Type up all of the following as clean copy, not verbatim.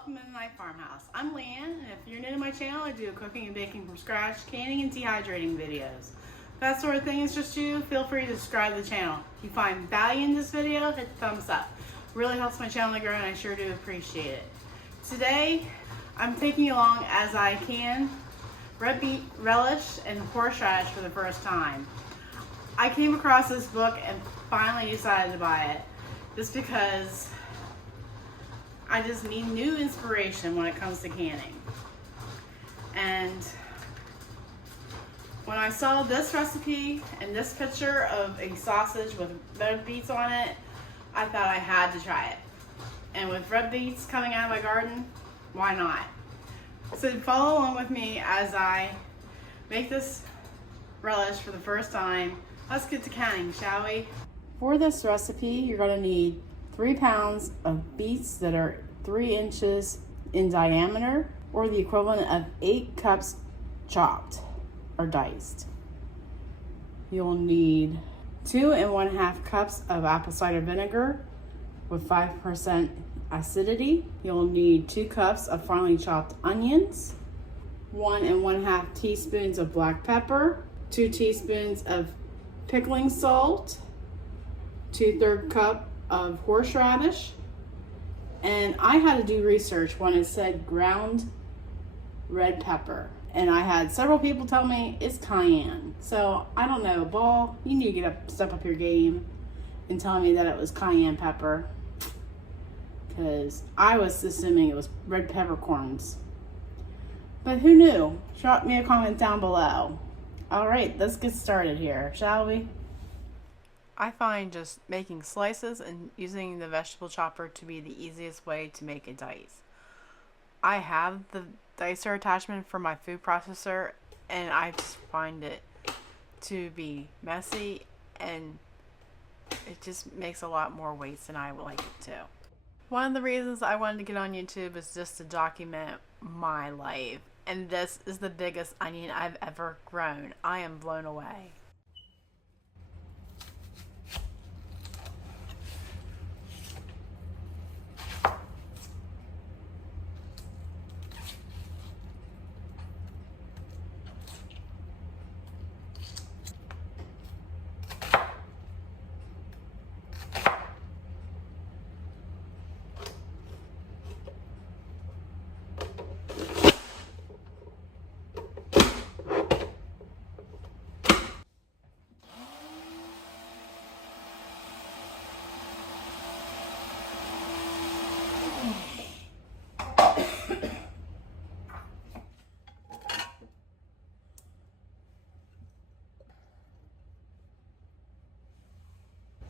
welcome to Mennonite Farmhouse. I'm Leanne, and if you're new to my channel, I do cooking and baking from scratch, canning and dehydrating videos. If that sort of thing is just you, feel free to subscribe to the channel. If you find value in this video, hit the thumbs up. It really helps my channel to grow, and I sure do appreciate it. Today, I'm taking you along as I can red beet relish and horseradish for the first time. I came across this book and finally decided to buy it, just because I just need new inspiration when it comes to canning. And when I saw this recipe and this picture of a sausage with red beets on it, I thought I had to try it. And with red beets coming out of my garden, why not? So follow along with me as I make this relish for the first time. Let's get to canning, shall we? For this recipe, you're going to need 3 pounds of beets that are 3 inches in diameter, or the equivalent of 8 cups chopped or diced. You'll need 2 1/2 cups of apple cider vinegar with 5% acidity. You'll need 2 cups of finely chopped onions, 1 1/2 teaspoons of black pepper, 2 teaspoons of pickling salt, 2/3 cup of horseradish. And I had to do research when it said ground red pepper, and I had several people tell me it's cayenne. So I don't know, Ball, you need to step up your game and tell me that it was cayenne pepper, because I was assuming it was red peppercorns. But who knew? Drop me a comment down below. All right, let's get started here, shall we? I find just making slices and using the vegetable chopper to be the easiest way to make a dice. I have the dicer attachment for my food processor, and I just find it to be messy, and it just makes a lot more weights than I would like it to. One of the reasons I wanted to get on YouTube is just to document my life, and this is the biggest onion I've ever grown. I am blown away.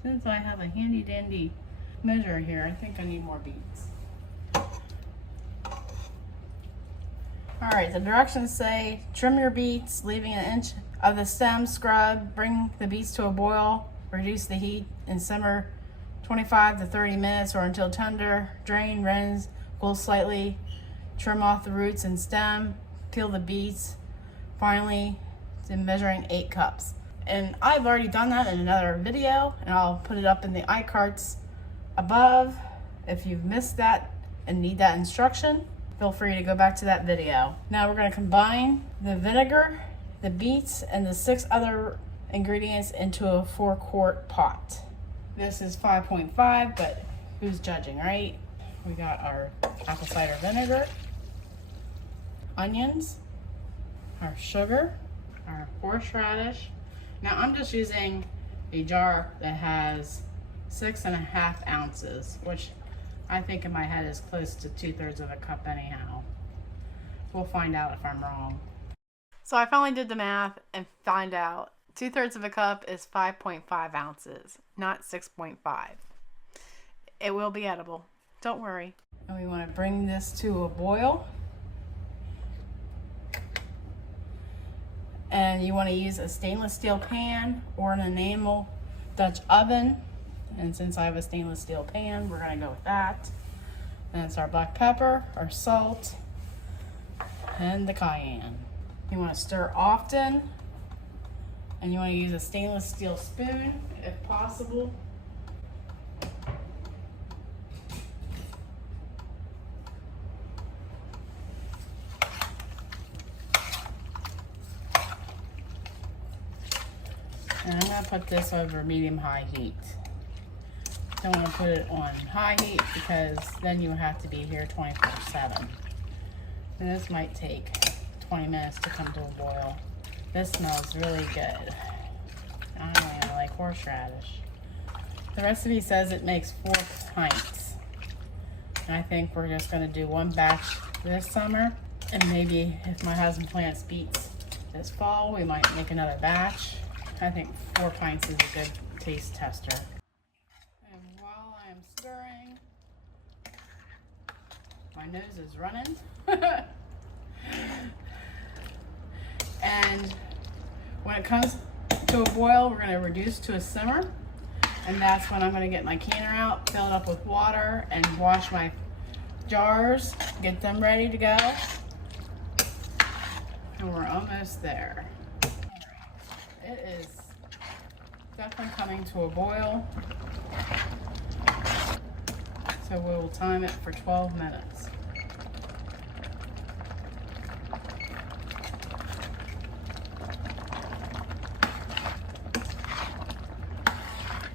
Since I have a handy dandy measure here, I think I need more beets. Alright, the directions say trim your beets, leaving 1 inch of the stem, scrub, bring the beets to a boil, reduce the heat and simmer 25 to 30 minutes or until tender, drain, rinse, cool slightly, trim off the roots and stem, peel the beets, finally to measuring 8 cups. And I've already done that in another video, and I'll put it up in the iCards above. If you've missed that and need that instruction, feel free to go back to that video. Now we're going to combine the vinegar, the beets, and the 6 other ingredients into a 4-quart pot. This is 5.5, but who's judging, right? We got our apple cider vinegar, onions, our sugar, our horseradish. Now I'm just using a jar that has 6.5 ounces, which I think in my head is close to 2/3 of a cup anyhow. We'll find out if I'm wrong. So I finally did the math and find out 2/3 of a cup is 5.5 ounces, not 6.5. It will be edible, don't worry. And we want to bring this to a boil. And you want to use a stainless steel pan or an enamel Dutch oven. And since I have a stainless steel pan, we're going to go with that. And it's our black pepper, our salt, and the cayenne. You want to stir often, and you want to use a stainless steel spoon if possible. put this over medium-high heat. Don't want to put it on high heat because then you have to be here 24/7. And this might take 20 minutes to come to a boil. This smells really good. I like horseradish. The recipe says it makes 4 pints. And I think we're just going to do 1 batch this summer. And maybe if my husband plants beets this fall, we might make another batch. I think 4 pints is a good taste tester. And while I'm stirring, my nose is running. And when it comes to a boil, we're going to reduce to a simmer. And that's when I'm going to get my canner out, fill it up with water, and wash my jars, get them ready to go. And we're almost there. It is definitely coming to a boil. So we'll time it for 12 minutes.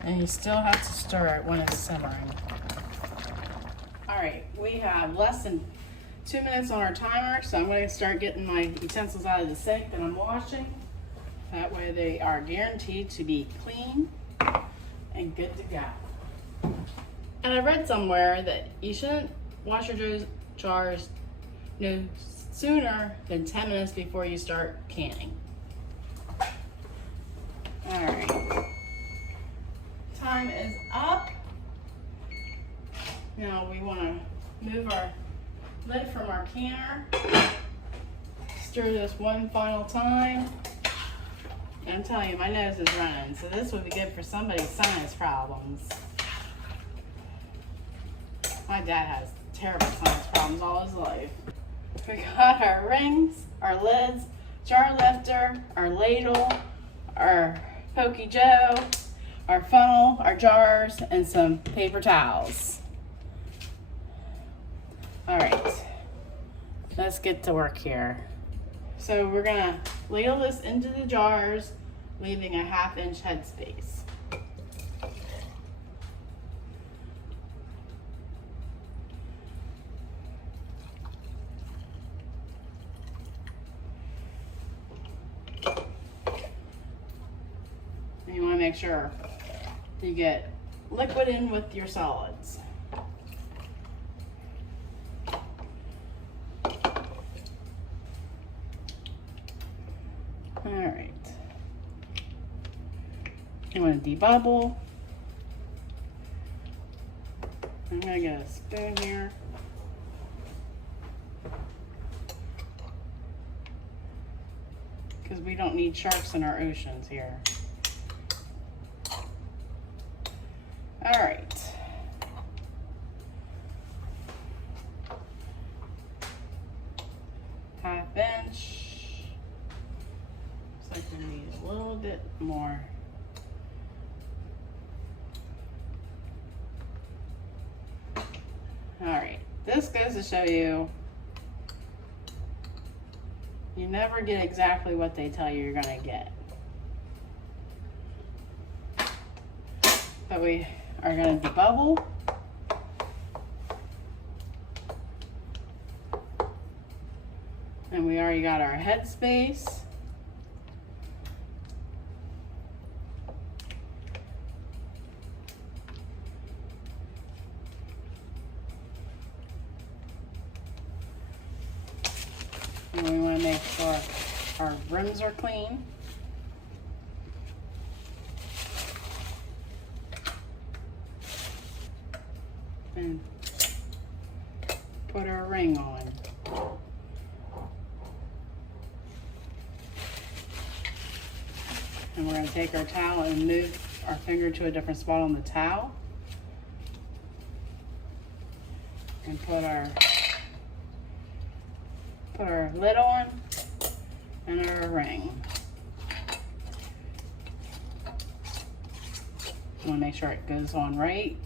And you still have to stir it when it's simmering. All right, we have less than 2 minutes on our timer, so I'm going to start getting my utensils out of the sink that I'm washing. That way they are guaranteed to be clean and good to go. And I read somewhere that you shouldn't wash your jars no sooner than 10 minutes before you start canning. All right. Time is up. Now we want to move our lid from our canner. Stir this one final time. And I'm telling you, my nose is running, so this would be good for somebody's sinus problems. My dad has terrible sinus problems all his life. We got our rings, our lids, jar lifter, our ladle, our Pokey Joe, our funnel, our jars, and some paper towels. All right, let's get to work here. So we're gonna ladle this into the jars, leaving a 1/2 inch headspace. And you wanna make sure you get liquid in with your solids. All right. You want to debubble. I'm going to get a spoon here. Because we don't need sharks in our oceans here. All right. Half inch. Looks like we need a little bit more. All right. This goes to show you, you never get exactly what they tell you you're going to get. But we are going to debubble. And we already got our headspace. And we want to make sure our rims are clean. And put our ring on. And we're going to take our towel and move our finger to a different spot on the towel. And put our lid on and our ring. You want to make sure it goes on right.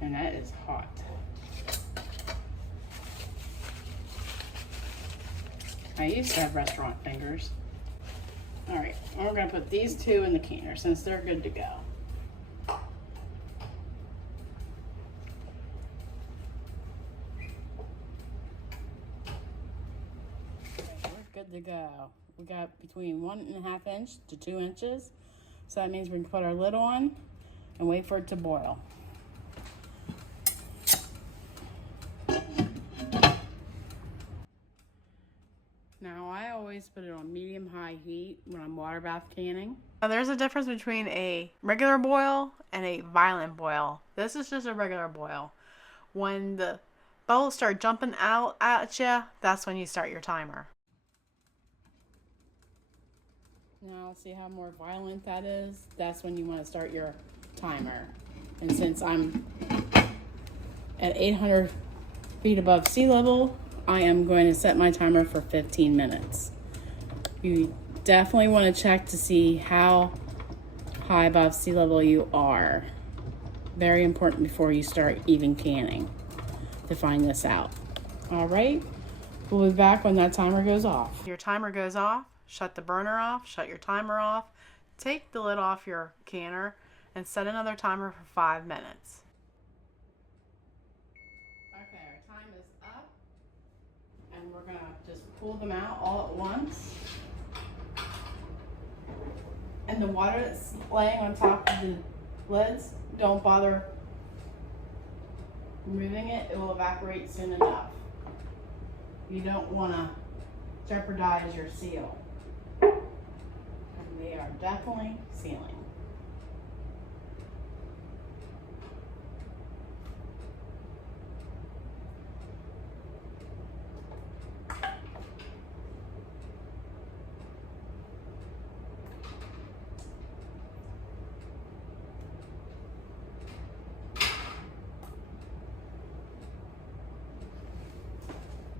And that is hot. I used to have restaurant fingers. All right, And we're going to put these two in the canner since they're good to go. We're good to go. We got between 1.5 inch to 2 inches. So that means we can put our lid on and wait for it to boil. Now I always put it on medium-high heat when I'm water bath canning. Now there's a difference between a regular boil and a violent boil. This is just a regular boil. When the bubbles start jumping out at you, that's when you start your timer. Now see how more violent that is? That's when you want to start your timer. And since I'm at 800 feet above sea level, I am going to set my timer for 15 minutes. You definitely want to check to see how high above sea level you are. Very important before you start even canning to find this out. All right, we'll be back when that timer goes off. Your timer goes off, shut the burner off, shut your timer off, take the lid off your canner, and set another timer for 5 minutes. Okay, our time is up. And we're going to just pull them out all at once. And the water that's laying on top of the lids, don't bother removing it. It will evaporate soon enough. You don't want to jeopardize your seal. And they are definitely sealing.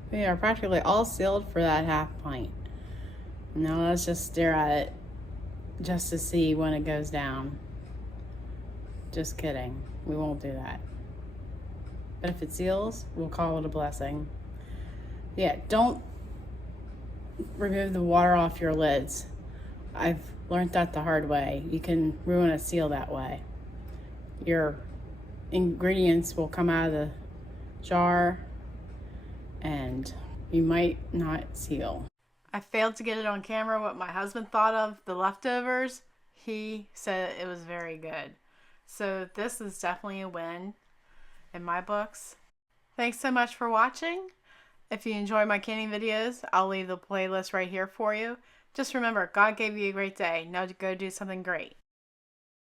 They are practically all sealed for that half pint. Now let's just stare at it just to see when it goes down. Just kidding. We won't do that. But if it seals, we'll call it a blessing. Yeah, don't remove the water off your lids. I've learned that the hard way. You can ruin a seal that way. Your ingredients will come out of the jar and you might not seal. I failed to get it on camera what my husband thought of the leftovers. He said it was very good. So this is definitely a win in my books. Thanks so much for watching. If you enjoy my canning videos, I'll leave the playlist right here for you. Just remember, God gave you a great day. Now go do something great.